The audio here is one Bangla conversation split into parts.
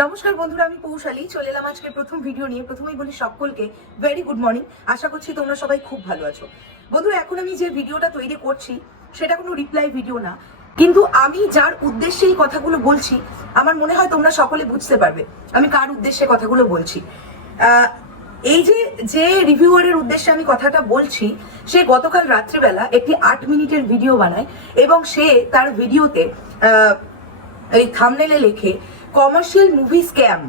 নমস্কার বন্ধুরা, আমি পৌশালী চলে এলাম আজকের প্রথম ভিডিও নিয়ে। প্রথমেই বলি সকলকে ভেরি গুড মর্নিং। আশা করছি তোমরা সবাই খুব ভালো আছো। বন্ধুরা, এখন আমি যে ভিডিওটা তৈরি করছি সেটা কোনো রিপ্লাই ভিডিও না, কিন্তু আমি যার উদ্দেশ্যে এই কথাগুলো বলছি আমার মনে হয় তোমরা সকলে বুঝতে পারবে আমি কার উদ্দেশ্যে কথাগুলো বলছি। এই যে রিভিউয়ারের উদ্দেশ্যে আমি কথাটা বলছি, সে গতকাল রাত্রিবেলা একটি 8 মিনিটের ভিডিও বানায় এবং সে তার ভিডিওতে এই থাম্বনেলে লেখে কমার্শিয়াল মুভি স্ক্যাম,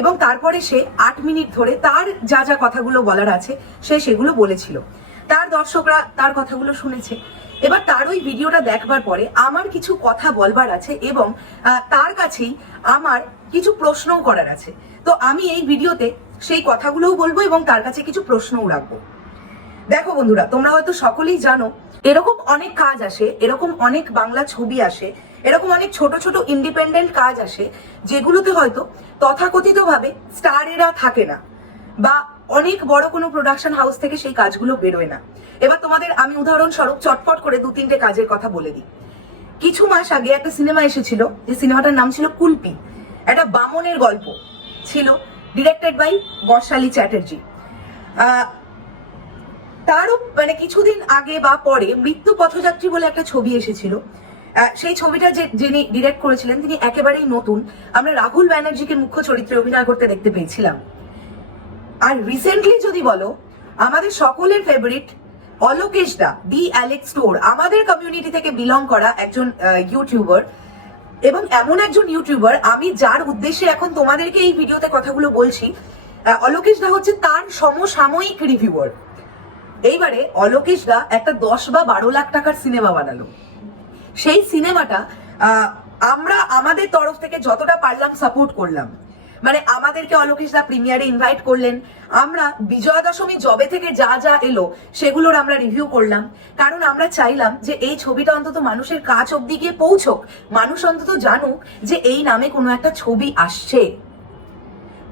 এবং তারপরে সে 8 মিনিট ধরে তার যা যা কথাগুলো বলার আছে সে সেগুলো বলেছিল। তার দর্শকরা তার কথাগুলো শুনেছে। এবার তার ওই ভিডিওটা দেখবার পরে আমার কিছু কথা বলবার আছে এবং তার কাছেই আমার কিছু প্রশ্নও করার আছে। তো আমি এই ভিডিওতে সেই কথাগুলোও বলবো এবং তার কাছে কিছু প্রশ্নও রাখবো। দেখো বন্ধুরা, তোমরা হয়তো সকলেই জানো এরকম অনেক কাজ আসে, এরকম অনেক বাংলা ছবি আসে, এরকম অনেক ছোট ছোট ইন্ডিপেন্ডেন্ট কাজ আসে যেগুলোতে হয়তো তথাকথিতভাবে স্টারেরা থাকে না বা অনেক বড় কোনো প্রোডাকশন হাউস থেকে সেই কাজগুলো বেরোয় না। এবার তোমাদের আমি উদাহরণস্বরূপ চটপট করে 2-3টে কাজের কথা বলে দিই। কিছু মাস আগে একটা সিনেমা এসেছিল, যে সিনেমাটার নাম ছিল কুলপি। একটা বামনের গল্প ছিল, ডিরেক্টেড বাই বর্ষালী চ্যাটার্জি। তারও কিছুদিন আগে বা পরে মৃত্যু পথযাত্রী বলে একটা ছবি এসেছিল। সেই ছবিটা যিনি ডিরেক্ট করেছিলেন তিনি একেবারেই নতুন। আমরা রাহুল ব্যানার্জিকে মুখ্য চরিত্রে অভিনয় করতে দেখতে পেয়েছিলাম। আর রিসেন্টলি যদি বলো, আমাদের সকলের ফেভারিট অলোকেশ দা, দি অ্যালেক্স স্টোর, আমাদের কমিউনিটি থেকে বিলং করা একজন ইউটিউবার, এবং এমন একজন ইউটিউবার আমি যার উদ্দেশ্যে এখন তোমাদেরকে এই ভিডিওতে কথাগুলো বলছি। অলোকেশ দা হচ্ছে তার সমসাময়িক রিভিউয়ার। এইবারে অলোকেশ দা একটা 10 বা 12 লাখ টাকার সিনেমা বানালো। সেই সিনেমাটা আমরা আমাদের তরফ থেকে যতটা পারলাম সাপোর্ট করলাম। আমাদেরকে অলোকেশ দা প্রিমিয়ারে ইনভাইট করলেন, আমরা বিজয়া দশমী জবে থেকে যা যা এলো সেগুলোর আমরা রিভিউ করলাম, কারণ আমরা চাইলাম যে এই ছবিটা অন্তত মানুষের কাছ অব্দি গিয়ে পৌঁছক, মানুষ অন্তত জানুক যে এই নামে কোনো একটা ছবি আসছে।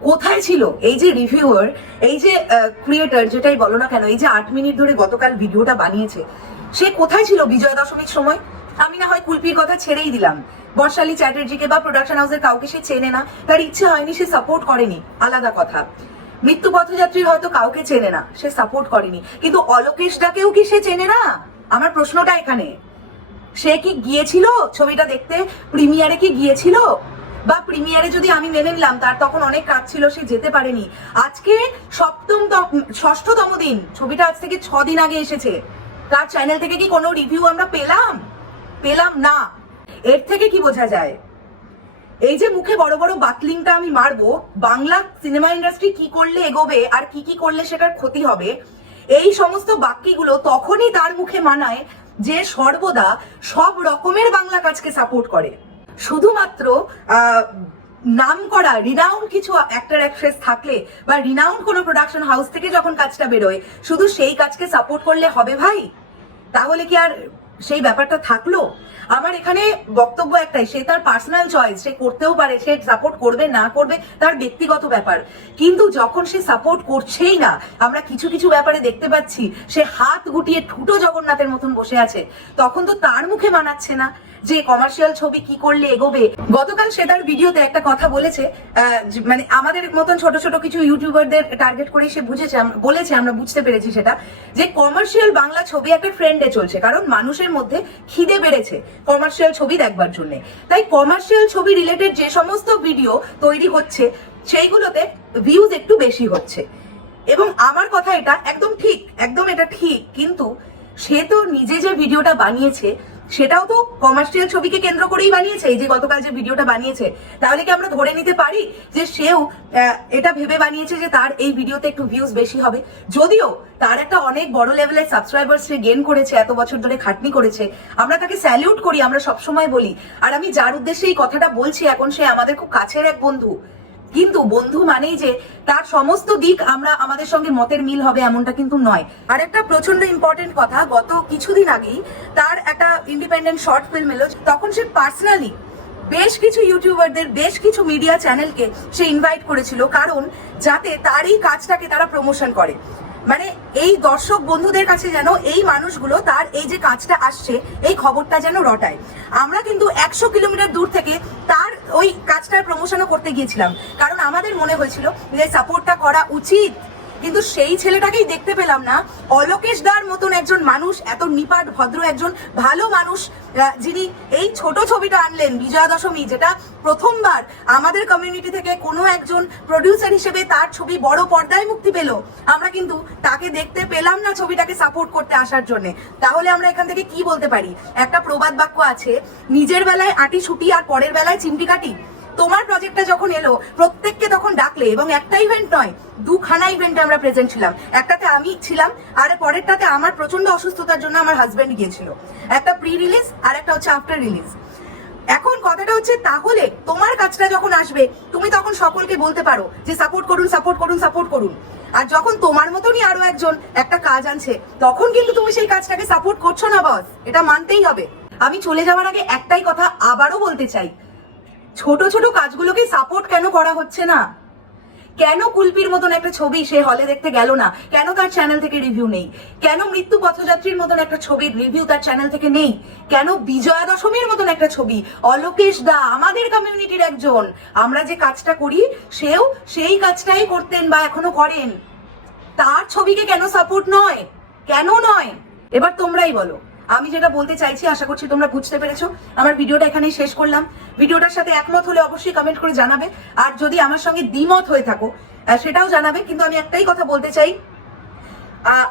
কোথায় ছিল এই যে রিভিউয়ার, এই যে ক্রিয়েটর, যেটাই বলো না কেন, এই যে 8 মিনিট ধরে গতকাল ভিডিওটা বানিয়েছে, সে কোথায় ছিল বিজয়া দশমীর সময়? আমি না হয় কুলপির কথা ছেড়েই দিলাম, বর্ষালী চ্যাটার্জিকে বা প্রোডাকশন হাউসের কাউকে সে চেনে না, তার ইচ্ছে হয়নি, সে সাপোর্ট করেনি, আলাদা কথা। মৃত্যু পথযাত্রীর হয়তো কাউকে চেনে না, সে সাপোর্ট করেনি, কিন্তু অলোকেশ দাকেও কি সে চেনে না? আমার প্রশ্নটা এখানে। সে কি গিয়েছিল ছবিটা দেখতে? প্রিমিয়ারে কি গিয়েছিল? বা প্রিমিয়ারে যদি আমি মেনে নিলাম তার তখন অনেক কাজ ছিল, সে যেতে পারেনি। আজকে ষষ্ঠতম দিন, ছবিটা আজ থেকে 6 দিন আগে এসেছে। তার চ্যানেল থেকে কি কোনো রিভিউ আমরা পেলাম না। এর থেকে কি বোঝা যায়? এই যে মুখে বড় বড় বাতলিংটা আমি মারবো, বাংলা সিনেমা ইন্ডাস্ট্রি কি করলে এগোবে আর কি কি করলে সেটার ক্ষতি হবে, এই সমস্ত বাক্যগুলো তখনই তার মুখে মানায় যে সর্বদা সব রকমের বাংলা কাজকে সাপোর্ট করে। শুধুমাত্র নাম করা রিনাউন্ড কিছু অ্যাক্টর অ্যাক্ট্রেস থাকলে বা রিনাউন্ড কোনো প্রোডাকশন হাউস থেকে যখন কাজটা বেরোয়, শুধু সেই কাজকে সাপোর্ট করলে হবে ভাই? তাহলে কি আর সেই ব্যাপারটা থাকলো? আমার এখানে বক্তব্য একটাই, সে তার পার্সোনাল চয়েস, সে করতেও পারে, সে সাপোর্ট করবে না করবে তার ব্যক্তিগত ব্যাপার। কিন্তু যখন সে সাপোর্ট করছেই না, আমরা কিছু কিছু ব্যাপারে দেখতে পাচ্ছি সে হাত গুটিয়ে ঠুটো জগন্নাথের মতন বসে আছে, তখন তো তার মুখে মানাচ্ছে না যে কমার্শিয়াল ছবি কি করলে এগোবে। গতকাল সে তার ভিডিওতে একটা কথা বলেছে, আমাদের মতন ছোট ছোট কিছু ইউটিউবারদের টার্গেট করে সে বলেছে, আমরা বুঝতে পেরেছি সেটা, যে কমার্শিয়াল বাংলা ছবি একটা ট্রেন্ডে চলছে, কারণ মানুষের মধ্যে খিদে বেড়েছে কমার্শিয়াল ছবি দেখবার জন্য। তাই কমার্শিয়াল ছবি রিলেটেড যে সমস্ত ভিডিও তৈরি হচ্ছে সেইগুলোতে ভিউজ একটু বেশি হচ্ছে। এবং আমার কথা এটা একদম ঠিক, একদম এটা ঠিক, কিন্তু সে তো নিজে যে ভিডিওটা বানিয়েছে সেটাও তো কমার্শিয়াল ছবিকে কেন্দ্র করেই বানিয়েছে। এই যে গতকাল যে ভিডিওটা বানিয়েছে, তাহলে কি আমরা ধরে নিতে পারি যে সেও এটা ভেবে বানিয়েছে যে তার এই ভিডিওতে একটু ভিউজ বেশি হবে? যদিও তার একটা অনেক বড় লেভেলের সাবস্ক্রাইবার্স সে গেইন করেছে, এত বছর ধরে খাটনি করেছে, আমরা তাকে স্যালিউট করি, আমরা সবসময় বলি। আর আমি যার উদ্দেশ্যে এই কথাটা বলছি এখন, সে আমাদের খুব কাছের এক বন্ধু, কিন্তু বন্ধু মানেই যে তার সমস্ত দিক আমরা আমাদের সঙ্গে মতের মিল হবে এমনটা কিন্তু নয়। আর একটা প্রচন্ড ইম্পর্টেন্ট কথা, গত কিছুদিন আগেই তার একটা ইন্ডিপেন্ডেন্ট শর্ট ফিল্ম এলো, তখন সে পার্সোনালি বেশ কিছু ইউটিউবারদের, বেশ কিছু মিডিয়া চ্যানেলকে সে ইনভাইট করেছিল, কারণ যাতে তার এই কাজটাকে তারা প্রমোশন করে। মানে এই দর্শক বন্ধুদের কাছে যেন এই মানুষগুলো তার এই যে কাজটা আসছে এই খবরটা যেন রটায়। আমরা কিন্তু 100 কিলোমিটার দূর থেকে তার ওই কাজটার প্রমোশনও করতে গিয়েছিলাম, কারণ আমাদের মনে হয়েছিল যে সাপোর্টটা করা উচিত। কিন্তু সেই ছেলেটাকেই দেখতে পেলাম না। অলোকেশ দার মতন একজন মানুষ, এত নিপাট ভদ্র একজন ভালো মানুষ, যিনি এই ছোট ছবিটা আনলেন বিজয়া দশমী, যেটা প্রথমবার আমাদের কমিউনিটি থেকে কোনো একজন প্রডিউসার হিসেবে তার ছবি বড় পর্দায় মুক্তি পেল, আমরা কিন্তু তাকে দেখতে পেলাম না ছবিটাকে সাপোর্ট করতে আসার জন্য। তাহলে আমরা এখান থেকে কি বলতে পারি? একটা প্রবাদ বাক্য আছে, নিজের বেলায় আটি ছুটি আর পরের বেলায় চিমটি কাটি। তোমার প্রজেক্টটা যখন এলো প্রত্যেককে তখন ডাকলে, এবং একটা ইভেন্ট নয়, দুখানা ইভেন্টে আমরা প্রেজেন্ট ছিলাম। একটাতে আমি ছিলাম, আর পরেরটাতে আমার প্রচন্ড অসুস্থতার জন্য আমার হাজবেন্ড গিয়েছিল। একটা প্রি রিলিজ আর একটা হচ্ছে আফটার রিলিজ। এখন কথাটা হচ্ছে, তাহলে তোমার কাজটা যখন আসবে তুমি তখন সকলকে বলতে পারো যে সাপোর্ট করুন, সাপোর্ট করুন, সাপোর্ট করুন। আর যখন তোমার মতনই আরো একজন একটা কাজ আনছে, তখন কিন্তু তুমি সেই কাজটাকে সাপোর্ট করছো না বস, এটা মানতেই হবে। আমি চলে যাওয়ার আগে একটাই কথা আবারও বলতে চাই, ছোট ছোট কাজগুলোকে সাপোর্ট কেন করা হচ্ছে না? কেন কুলপির মতন একটা ছবি সে হলে দেখতে গেল না? কেন তার চ্যানেল থেকে রিভিউ নেই? কেন মৃত্যু পথযাত্রীর মতন একটা ছবির রিভিউ তার চ্যানেল থেকে নেই? কেন বিজয়া দশমীর মতন একটা ছবি, অলোকেশ দা আমাদের কমিউনিটির একজন, আমরা যে কাজটা করি সেও সেই কাজটাই করতেন বা এখনো করেন, তার ছবিকে কেন সাপোর্ট নয়? কেন নয়? এবার তোমরাই বলো। আমি যেটা বলতে চাইছি আশা করছি তোমরা বুঝতে পেরেছো। আমার ভিডিওটা এখানেই শেষ করলাম। ভিডিওটার সাথে একমত হলে অবশ্যই কমেন্ট করে জানাবে, আর যদি আমার সঙ্গে দ্বিমত হয়ে থাকো সেটাও জানাবে। কিন্তু আমি একটাই কথা বলতে চাই,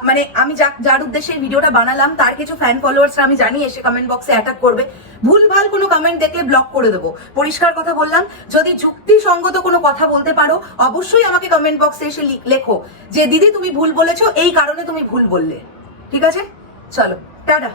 মানে আমি যার উদ্দেশ্যে এই ভিডিওটা বানালাম তার কিছু ফ্যান ফলোয়ার্সরা আমি জানি এসে কমেন্ট বক্সে অ্যাটাক করবে, ভুলভাল কোনো কমেন্ট দেখলে ব্লক করে দেবো। পরিষ্কার কথা বললাম, যদি যুক্তিসঙ্গত কোনো কথা বলতে পারো অবশ্যই আমাকে কমেন্ট বক্সে এসে লেখো যে দিদি তুমি ভুল বলেছো, এই কারণে তুমি ভুল বললে। ঠিক আছে, চলো টাটা।